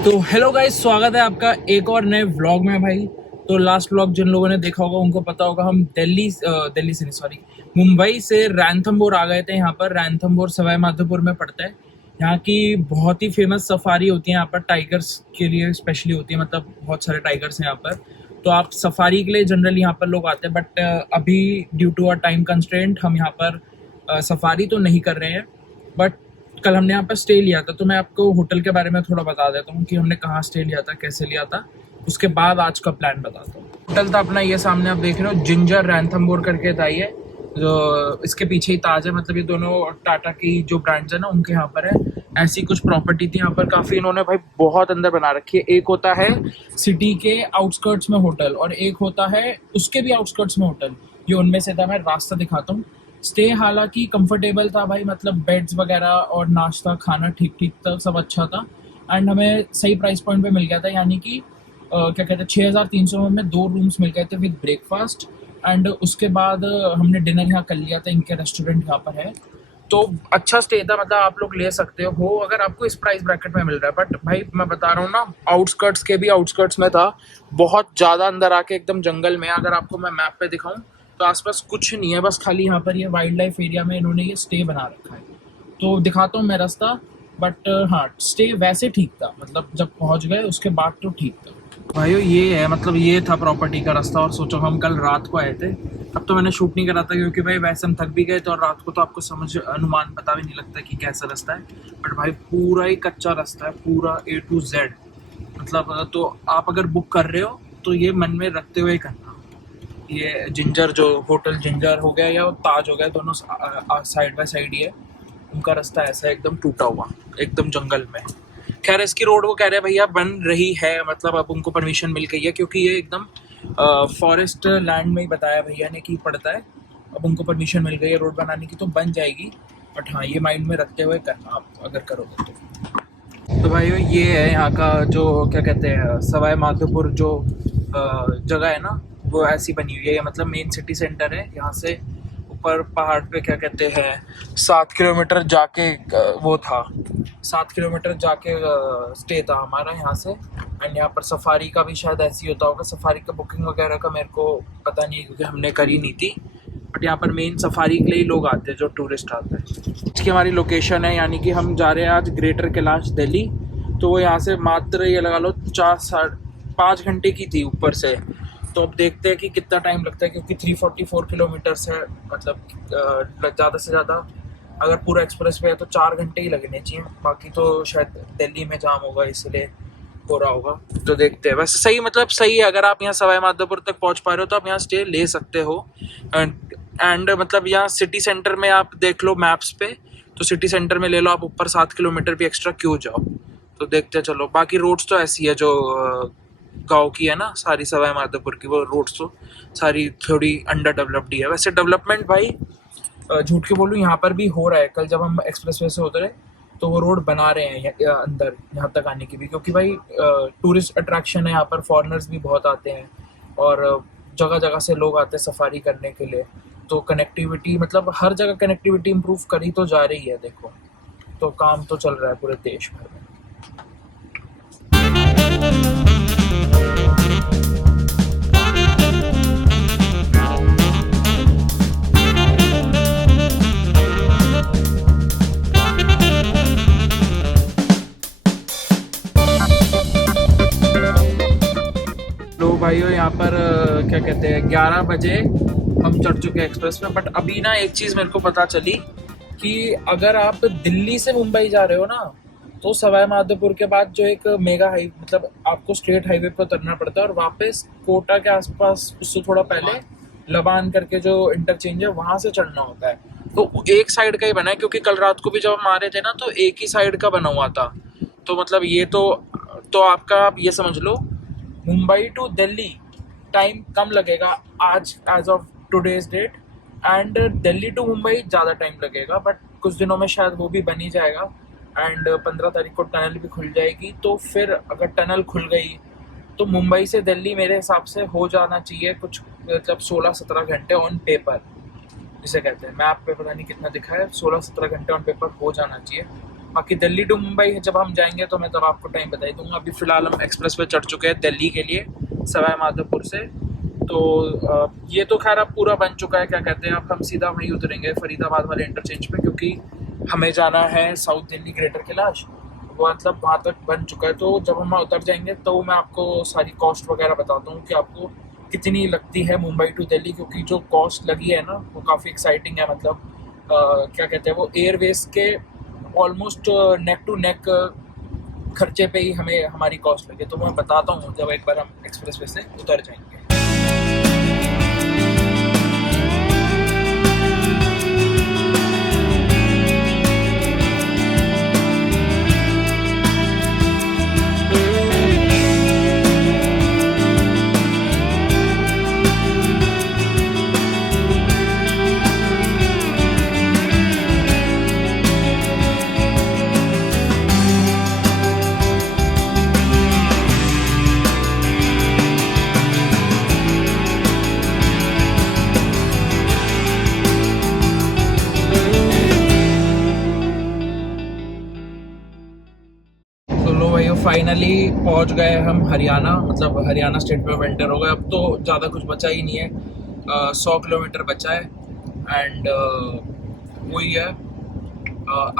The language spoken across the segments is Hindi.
तो हेलो गाइस, स्वागत है आपका एक और नए व्लॉग में भाई। तो लास्ट व्लॉग जिन लोगों ने देखा होगा उनको पता होगा, हम दिल्ली से नहीं, सॉरी, मुंबई से रैंथमबोर आ गए थे। यहाँ पर रैंथमबोर सवाई माधोपुर में पड़ता है। यहाँ की बहुत ही फेमस सफारी होती है। यहाँ पर टाइगर्स के लिए स्पेशली होती है, मतलब बहुत सारे टाइगर्स हैं यहाँ पर। तो आप सफारी के लिए जनरली यहाँ पर लोग आते हैं, बट अभी due to a time constraint हम यहाँ पर सफारी तो नहीं कर रहे हैं। बट कल हमने यहाँ पर स्टे लिया था, तो मैं आपको होटल के बारे में थोड़ा बता देता हूँ कि हमने कहाँ स्टे लिया था, कैसे लिया था। उसके बाद आज का प्लान बताता हूँ। होटल था अपना ये सामने आप देख रहे हो, जिंजर रैंथमबोर करके था ये, जो इसके पीछे ही ताज है। मतलब ये दोनों टाटा की जो ब्रांड्स है ना, उनके यहाँ पर है। ऐसी कुछ प्रॉपर्टी थी यहाँ पर काफ़ी, इन्होंने भाई बहुत अंदर बना रखी है। एक होता है सिटी के आउटस्कर्ट्स में होटल, और एक होता है उसके भी आउटस्कर्ट्स में होटल। ये उनमें से था, मैं रास्ता दिखाता हूँ। स्टे हालांकि कंफर्टेबल था भाई, मतलब बेड्स वगैरह और नाश्ता खाना ठीक ठीक था, सब अच्छा था। एंड हमें सही प्राइस पॉइंट पे मिल गया था, यानी कि क्या कहते हैं 6,300 में हमें 2 रूम्स मिल गए थे विद ब्रेकफास्ट। एंड उसके बाद हमने डिनर यहाँ कर लिया था, इनके रेस्टोरेंट यहाँ पर है। तो अच्छा स्टे था, मतलब आप लोग ले सकते हो अगर आपको इस प्राइस ब्रैकेट में मिल रहा है। बट भाई मैं बता रहा हूँ ना, आउटस्कर्ट्स के भी आउटस्कर्ट्स में था, बहुत ज़्यादा अंदर आके एकदम जंगल में। अगर आपको मैं मैप पे दिखाऊँ तो आसपास कुछ नहीं है, बस खाली यहाँ पर ये वाइल्ड लाइफ एरिया में इन्होंने ये स्टे बना रखा है। तो दिखाता हूँ मैं रास्ता। बट हाँ, स्टे वैसे ठीक था, मतलब जब पहुँच गए उसके बाद तो ठीक था। भाइयों ये है, मतलब ये था प्रॉपर्टी का रास्ता। और सोचो हम कल रात को आए थे, तब तो मैंने शूट नहीं करा था क्योंकि भाई वैसे हम थक भी गए थे, और रात को तो आपको समझ अनुमान पता भी नहीं लगता कि कैसा रास्ता है। बट भाई पूरा ही कच्चा रास्ता है, पूरा A to Z। मतलब तो आप अगर बुक कर रहे हो तो ये मन में रखते हुए करना। ये जिंजर जो होटल जिंजर हो गया या ताज हो गया, दोनों साइड बाय साइड ही है। उनका रास्ता ऐसा है, एकदम टूटा हुआ, एकदम जंगल में। खैर इसकी रोड वो कह रहे हैं भैया बन रही है, मतलब अब उनको परमिशन मिल गई है, क्योंकि ये एकदम फॉरेस्ट लैंड में ही बताया भैया ने कि पड़ता है। अब उनको परमिशन मिल गई है रोड बनाने की, तो बन जाएगी। बट हाँ, ये माइंड में रखते हुए करना आप अगर करोगे तो भाई ये है यहाँ का जो क्या कहते हैं सवाई माधोपुर जो जगह है ना, वो ऐसी बनी हुई है। ये मतलब मेन सिटी सेंटर है। यहाँ से ऊपर पहाड़ पे क्या कहते हैं 7 किलोमीटर जाके वो था, 7 किलोमीटर जाके स्टे था हमारा यहाँ से। एंड यहाँ पर सफारी का भी शायद ऐसी होता होगा। सफारी का बुकिंग वगैरह का मेरे को पता नहीं है क्योंकि हमने करी नहीं थी। बट यहाँ पर मेन सफारी के लिए ही लोग आते हैं, जो टूरिस्ट आते हैं। इसकी हमारी लोकेशन है, यानी कि हम जा रहे हैं आज ग्रेटर कैलाश दिल्ली। तो वो यहाँ से मात्र ये लगा लो 4-5 घंटे की थी ऊपर से। तो अब देखते हैं कि कितना टाइम लगता है, क्योंकि 344 किलोमीटर्स है। मतलब ज़्यादा से ज़्यादा अगर पूरा एक्सप्रेस वे है तो 4 घंटे ही लगने चाहिए। बाकी तो शायद दिल्ली में जाम होगा, इसलिए हो रहा होगा। तो देखते हैं। वैसे सही, मतलब सही है, अगर आप यहाँ सवाई माधोपुर तक पहुँच पा रहे हो तो आप यहाँ स्टे ले सकते हो। एंड मतलब यहाँ सिटी सेंटर में आप देख लो मैप्स पे, तो सिटी सेंटर में ले लो आप ऊपर 7 किलोमीटर भी एक्स्ट्रा क्यों जाओ। तो देखते हैं चलो। बाकी रोड्स तो ऐसी है जो गांव की है ना, सारी सवाई माधोपुर की वो रोड्स तो सारी थोड़ी अंडर डेवलप्ड ही है। वैसे डेवलपमेंट भाई झूठ के बोलूँ यहाँ पर भी हो रहा है। कल जब हम एक्सप्रेसवे से उतरे तो वो रोड बना रहे हैं अंदर यहाँ तक आने की भी, क्योंकि भाई टूरिस्ट अट्रैक्शन है यहाँ पर, फॉरेनर्स भी बहुत आते हैं और जगह जगह से लोग आते हैं सफारी करने के लिए। तो कनेक्टिविटी, मतलब हर जगह कनेक्टिविटी इम्प्रूव करी तो जा रही है देखो। तो काम तो चल रहा है पूरे देश भर में। लो भाइयों, यहाँ पर क्या कहते हैं 11 बजे हम चढ़ चुके हैं एक्सप्रेस में। बट अभी ना एक चीज़ मेरे को पता चली कि अगर आप दिल्ली से मुंबई जा रहे हो ना, तो सवाई माधोपुर के बाद जो एक मेगा हाई, मतलब आपको स्ट्रेट हाईवे पर उतरना पड़ता है, और वापस कोटा के आसपास उससे थोड़ा पहले लबान करके जो इंटरचेंज है वहाँ से चढ़ना होता है। तो एक साइड का ही बना है, क्योंकि कल रात को भी जब हम आ रहे थे ना तो एक ही साइड का बना हुआ था। तो मतलब ये तो आपका, आप ये समझ लो मुंबई टू दिल्ली टाइम कम लगेगा आज, as of today's date. And Delhi to Mumbai ज़्यादा टाइम लगेगा, बट कुछ दिनों में शायद वो भी बन ही जाएगा। एंड 15 तारीख को टनल भी खुल जाएगी। तो फिर अगर टनल खुल गई तो मुंबई से दिल्ली मेरे हिसाब से हो जाना चाहिए कुछ, मतलब 16-17 घंटे ऑन पेपर जिसे कहते हैं। मैप पे पता नहीं कितना दिखा है, 16-17 घंटे ऑन पेपर हो जाना चाहिए। बाकी दिल्ली टू मुंबई जब हम जाएंगे तो मैं तब आपको टाइम बता दूंगा। अभी फ़िलहाल हम एक्सप्रेस पे चढ़ चुके हैं दिल्ली के लिए सवाई माधोपुर से। तो ये तो खैर अब पूरा बन चुका है, क्या कहते हैं, अब हम सीधा वहीं उतरेंगे फरीदाबाद वाले इंटरचेंज पे, क्योंकि हमें जाना है साउथ दिल्ली ग्रेटर कैलाश, वो मतलब वहाँ तक बन चुका है। तो जब हम उतर जाएंगे तो मैं आपको सारी कॉस्ट वगैरह बताता हूँ कि आपको कितनी लगती है मुंबई टू दिल्ली, क्योंकि जो कॉस्ट लगी है ना वो काफ़ी एक्साइटिंग है। मतलब क्या कहते हैं, वो एयरवेज के ऑलमोस्ट नेक टू नेक खर्चे पे ही हमें हमारी कॉस्ट लगे। तो मैं बताता हूँ जब एक बार हम एक्सप्रेस वे से उतर जाएंगे। तो लो भाई फाइनली पहुंच गए हम हरियाणा, मतलब हरियाणा स्टेट में एंटर हो गए। अब तो ज़्यादा कुछ बचा ही नहीं है, 100 किलोमीटर बचा है। एंड वही है,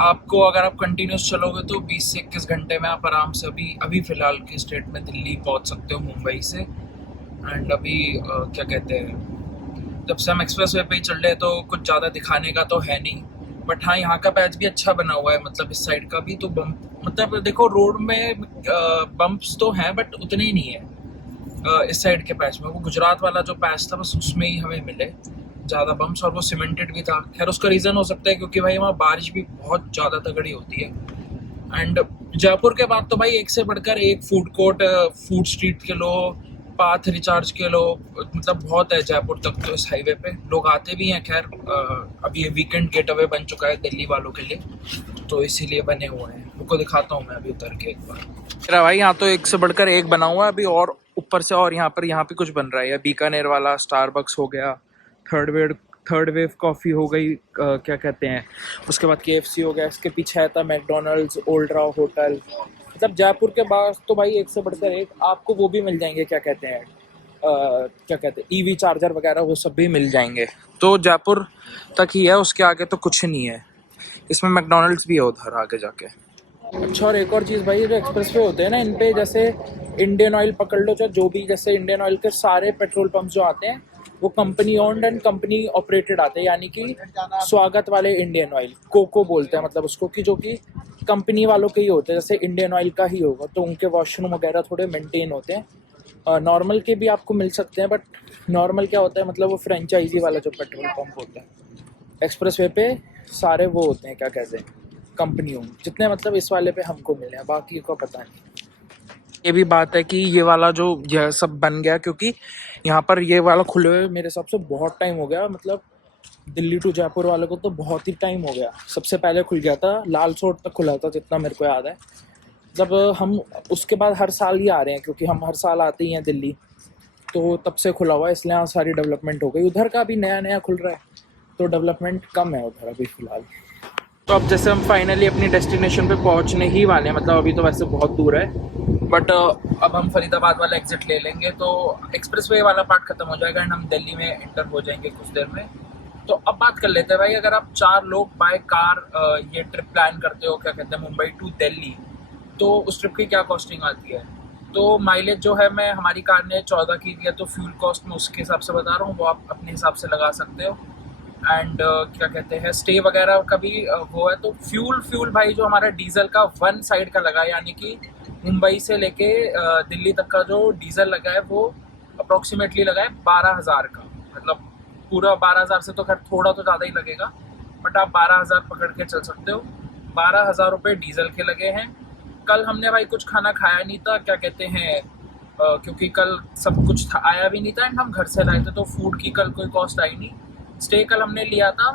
आपको अगर आप कंटिन्यूस चलोगे तो 20 से 21 घंटे में आप आराम से अभी अभी फ़िलहाल की स्टेट में दिल्ली पहुंच सकते हो मुंबई से। एंड अभी क्या कहते हैं, जब से हम एक्सप्रेस वे पे ही चल रहे हैं तो कुछ ज़्यादा दिखाने का तो है नहीं। बट हाँ, यहाँ का पैच भी अच्छा बना हुआ है, मतलब इस साइड का भी। तो बम्प, मतलब देखो रोड में बम्प्स तो हैं बट उतने ही नहीं है इस साइड के पैच में। वो गुजरात वाला जो पैच था बस उसमें ही हमें मिले ज़्यादा बम्प्स, और वो सीमेंटेड भी था। खैर उसका रीज़न हो सकता है क्योंकि भाई वहाँ बारिश भी बहुत ज़्यादा तगड़ी होती है। एंड जयपुर के बाद तो भाई एक से बढ़कर एक फूड कोर्ट, फूड स्ट्रीट के लो, पाथ रिचार्ज के लो, मतलब बहुत है जयपुर तक तो। इस हाईवे पे लोग आते भी हैं। खैर अभी ये वीकेंड गेट अवे बन चुका है दिल्ली वालों के लिए, तो इसीलिए बने हुए हैं। उनको दिखाता हूँ मैं अभी उतर के एक बार। मेरा भाई यहाँ तो एक से बढ़कर एक बना हुआ है अभी, और ऊपर से और यहाँ पे कुछ बन रहा है। या बीकानेर वाला स्टारबक्स हो गया, थर्ड वेव कॉफ़ी हो गई, क्या कहते हैं, उसके बाद KFC हो गया, इसके पीछे आया था मैकडोनल्ड्स, ओल्ड राव होटल। मतलब जयपुर के बाद तो भाई एक से बढ़कर एक आपको वो भी मिल जाएंगे, क्या कहते हैं, क्या कहते हैं, EV चार्जर वगैरह, वो सब भी मिल जाएंगे। तो जयपुर तक ही है, उसके आगे तो कुछ नहीं है। इसमें मैकडोनल्ड्स भी है उधर आगे जाके। अच्छा, और एक और चीज़ भाई, जो एक्सप्रेस वे होते हैं ना, इन पे जैसे इंडियन ऑयल पकड़ लो, चाहे जो भी, जैसे इंडियन ऑयल के सारे पेट्रोल पंप जो आते हैं वो company owned and company operated आते हैं। यानी कि स्वागत वाले इंडियन ऑयल, कोको बोलते हैं मतलब उसको, कि जो कि कंपनी वालों के ही होते हैं, जैसे इंडियन ऑयल का ही होगा। तो उनके वॉशरूम वगैरह थोड़े मेंटेन होते हैं। नॉर्मल के भी आपको मिल सकते हैं, बट नॉर्मल क्या होता है, मतलब वो फ्रेंचाइजी वाला जो पेट्रोल पंप होता है। एक्सप्रेस वे पे सारे वो होते हैं, क्या कहते हैं, कंपनियों, जितने मतलब इस वाले पे हमको मिले हैं, बाकी को पता नहीं। ये भी बात है कि ये वाला जो यह सब बन गया, क्योंकि यहाँ पर ये वाला खुले हुए मेरे हिसाब से बहुत टाइम हो गया। मतलब दिल्ली टू जयपुर वाले को तो बहुत ही टाइम हो गया। सबसे पहले खुल गया था लाल सोट तक खुला था, जितना मेरे को याद है। जब हम उसके बाद हर साल ही आ रहे हैं, क्योंकि हम हर साल आते ही हैं दिल्ली, तो तब से खुला हुआ है, इसलिए यहाँ सारी डेवलपमेंट हो गई। उधर का भी नया नया खुल रहा है, तो डेवलपमेंट कम है उधर अभी फ़िलहाल। तो अब जैसे हम फाइनली अपनी डेस्टिनेशन पे पहुंचने ही वाले हैं, मतलब अभी तो वैसे बहुत दूर है, बट अब हम फरीदाबाद वाला एग्जिट ले लेंगे तो एक्सप्रेसवे वाला पार्ट खत्म हो जाएगा एंड हम दिल्ली में एंटर हो जाएंगे कुछ देर में। तो अब बात कर लेते हैं भाई, अगर आप 4 लोग बाय कार ये ट्रिप प्लान करते हो, क्या कहते हैं, मुंबई टू दिल्ली, तो उस ट्रिप की क्या कॉस्टिंग आती है। तो माइलेज जो है, मैं हमारी कार ने 14 की दिया, तो फ्यूल कॉस्ट में उसके हिसाब से बता रहा हूँ, वो आप अपने हिसाब से लगा सकते हो। एंड क्या कहते हैं, स्टे वगैरह का भी वो है। तो फ्यूल भाई जो हमारा डीजल का वन साइड का लगा है, यानी कि मुंबई से लेके दिल्ली तक का जो डीजल लगा है वो अप्रॉक्सीमेटली लगा है 12,000 का। मतलब पूरा 12,000 से तो खैर थोड़ा तो ज़्यादा ही लगेगा, बट आप 12,000 पकड़ के चल सकते हो। 12,000 रुपये डीजल के लगे हैं। कल हमने भाई कुछ खाना खाया नहीं था, क्या कहते हैं, क्योंकि कल सब कुछ था, आया भी नहीं था एंड हम घर से लाए थे, तो फूड की कल कोई कॉस्ट आई नहीं। स्टे कल हमने लिया था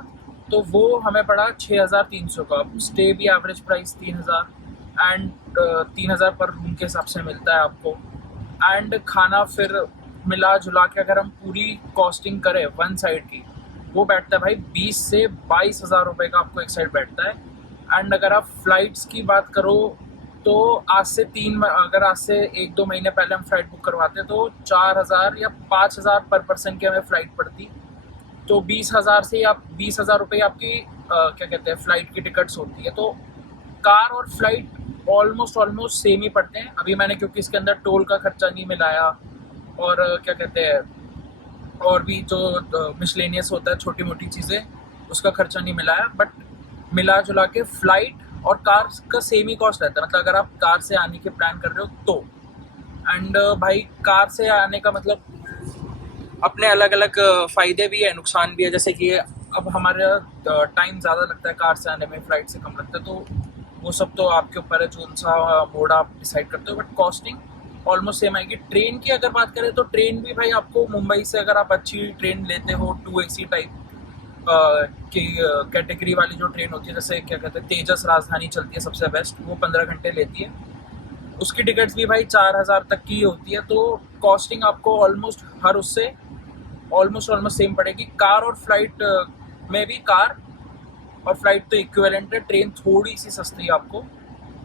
तो वो हमें पड़ा 6,300 का। स्टे भी एवरेज प्राइस 3,000 एंड 3,000 पर रूम के हिसाब से मिलता है आपको। एंड खाना फिर मिला जुला के अगर हम पूरी कॉस्टिंग करें वन साइड की, वो बैठता है भाई 20 से 22,000 रुपये का आपको एक साइड बैठता है। एंड अगर आप फ्लाइट्स की बात करो तो अगर आज से 1-2 महीने पहले हम फ्लाइट बुक करवाते तो 4,000 या 5,000 पर पर्सन की हमें फ़्लाइट पड़ती। तो 20,000 से या 20,000 रुपये आपकी क्या कहते हैं फ़्लाइट की टिकट्स होती है। तो कार और फ्लाइट ऑलमोस्ट सेम ही पड़ते हैं। अभी मैंने क्योंकि इसके अंदर टोल का खर्चा नहीं मिलाया और क्या कहते हैं और भी जो मिसलेनियस होता है छोटी मोटी चीज़ें उसका खर्चा नहीं मिलाया, बट मिला जुला के फ़्लाइट और कार का सेम ही कॉस्ट रहता है। मतलब अगर आप कार से आने के प्लान कर रहे हो तो एंड भाई कार से आने का मतलब अपने अलग अलग फ़ायदे भी है, नुकसान भी है। जैसे कि अब हमारा टाइम ज़्यादा लगता है कार से आने में, फ़्लाइट से कम लगता है, तो वो सब तो आपके ऊपर है कौन सा मोड आप डिसाइड करते हो, बट कॉस्टिंग ऑलमोस्ट सेम आएगी। ट्रेन की अगर बात करें तो ट्रेन भी भाई आपको मुंबई से अगर आप अच्छी ट्रेन लेते हो 2 AC टाइप की कैटेगरी वाली जो ट्रेन होती है, जैसे क्या कहते हैं तेजस राजधानी चलती है सबसे बेस्ट, वो 15 घंटे लेती है। उसकी टिकट्स भी भाई 4,000 तक की होती है। तो कॉस्टिंग आपको ऑलमोस्ट हर उससे ऑलमोस्ट सेम पड़ेगी। कार और फ्लाइट में भी कार और फ्लाइट तो इक्विवेलेंट है, ट्रेन थोड़ी सी सस्ती आपको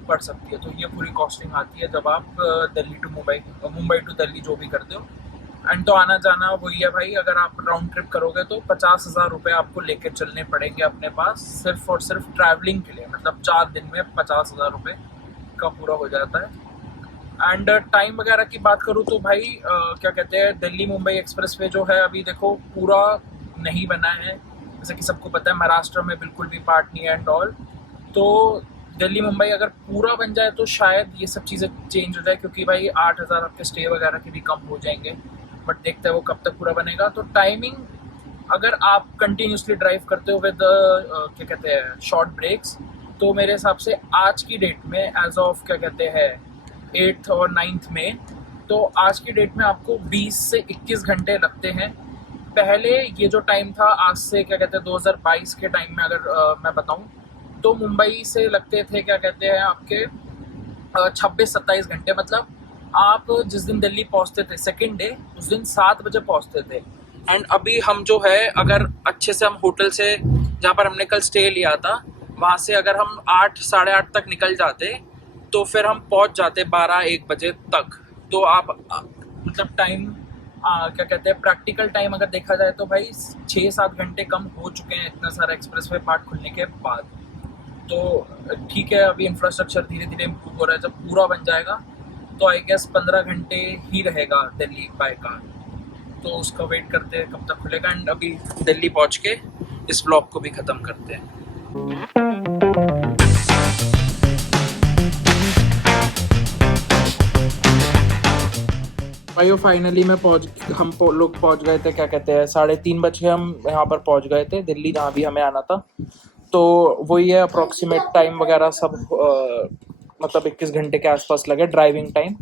पड़ सकती है। तो ये पूरी कॉस्टिंग आती है जब आप दिल्ली टू मुंबई टू दिल्ली जो भी करते हो। एंड तो आना जाना वही है भाई, अगर आप राउंड ट्रिप करोगे तो 50,000 रुपये आपको लेके चलने पड़ेंगे अपने पास सिर्फ और सिर्फ ट्रैवलिंग के लिए। मतलब 4 दिन में 50,000 रुपये का पूरा हो जाता है। एंड टाइम वगैरह की बात करूँ तो भाई क्या कहते हैं दिल्ली मुंबई एक्सप्रेस वे जो है अभी देखो पूरा नहीं बना है, जैसे कि सबको पता है महाराष्ट्र में बिल्कुल भी पार्ट नहीं है एंड ऑल। तो दिल्ली मुंबई अगर पूरा बन जाए तो शायद ये सब चीज़ें चेंज हो जाए, क्योंकि भाई 8,000 आपके स्टे वगैरह के भी कम हो जाएंगे, बट देखते हैं वो कब तक पूरा बनेगा। तो टाइमिंग अगर आप कंटिन्यूसली ड्राइव करते हो विद क्या कहते हैं शॉर्ट ब्रेक्स, तो मेरे हिसाब से आज की डेट में एज ऑफ क्या कहते हैं 8th और 9th में, तो आज की डेट में आपको 20 से 21 घंटे लगते हैं। पहले ये जो टाइम था आज से क्या कहते हैं 2022 के टाइम में अगर मैं बताऊं तो मुंबई से लगते थे क्या कहते हैं आपके 26-27 घंटे। मतलब आप जिस दिन दिल्ली पहुंचते थे सेकेंड डे उस दिन 7 बजे पहुंचते थे। एंड अभी हम जो है अगर अच्छे से हम होटल से जहाँ पर हमने कल स्टे लिया था वहाँ से अगर हम 8 साढ़े 8 तक निकल जाते तो फिर हम पहुँच जाते 12-1 बजे तक। तो आप मतलब टाइम क्या कहते हैं प्रैक्टिकल टाइम अगर देखा जाए तो भाई 6-7 घंटे कम हो चुके हैं इतना सारा एक्सप्रेस वे पार्ट खुलने के बाद। तो ठीक है अभी इंफ्रास्ट्रक्चर धीरे धीरे इम्प्रूव हो रहा है, जब पूरा बन जाएगा तो आई गेस 15 घंटे ही रहेगा दिल्ली बाय कार। तो उसका वेट करते हैं कब तक खुलेगा। एंड अभी दिल्ली पहुंच के इस ब्लॉग को भी ख़त्म करते हैं। भाई फाइनली हम लोग पहुंच गए थे, क्या कहते हैं 3:30 बजे हम यहाँ पर पहुंच गए थे दिल्ली जहाँ भी हमें आना था। तो वही है अप्रोक्सीमेट टाइम वगैरह सब मतलब 21 घंटे के आसपास लगे driving time.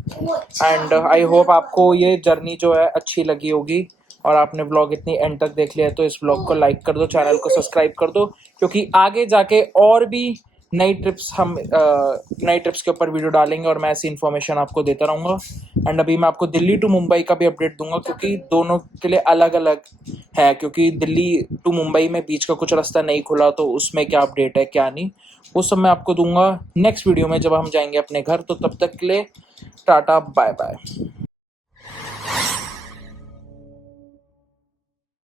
And I hope आपको ये जर्नी जो है अच्छी लगी होगी और आपने ब्लॉग इतनी एंड तक देख लिया है तो इस ब्लॉग को लाइक कर दो, चैनल को सब्सक्राइब कर दो, क्योंकि आगे जाके और भी नई ट्रिप्स के ऊपर वीडियो डालेंगे और मैं ऐसी इन्फॉर्मेशन आपको देता रहूँगा। एंड अभी मैं आपको दिल्ली टू मुंबई का भी अपडेट दूंगा, क्योंकि दोनों के लिए अलग अलग है, क्योंकि दिल्ली टू मुंबई में बीच का कुछ रास्ता नहीं खुला तो उसमें क्या अपडेट है क्या नहीं, वो सब मैं आपको दूंगा नेक्स्ट वीडियो में जब हम जाएंगे अपने घर। तो तब तक के लिए टाटा बाय बाय।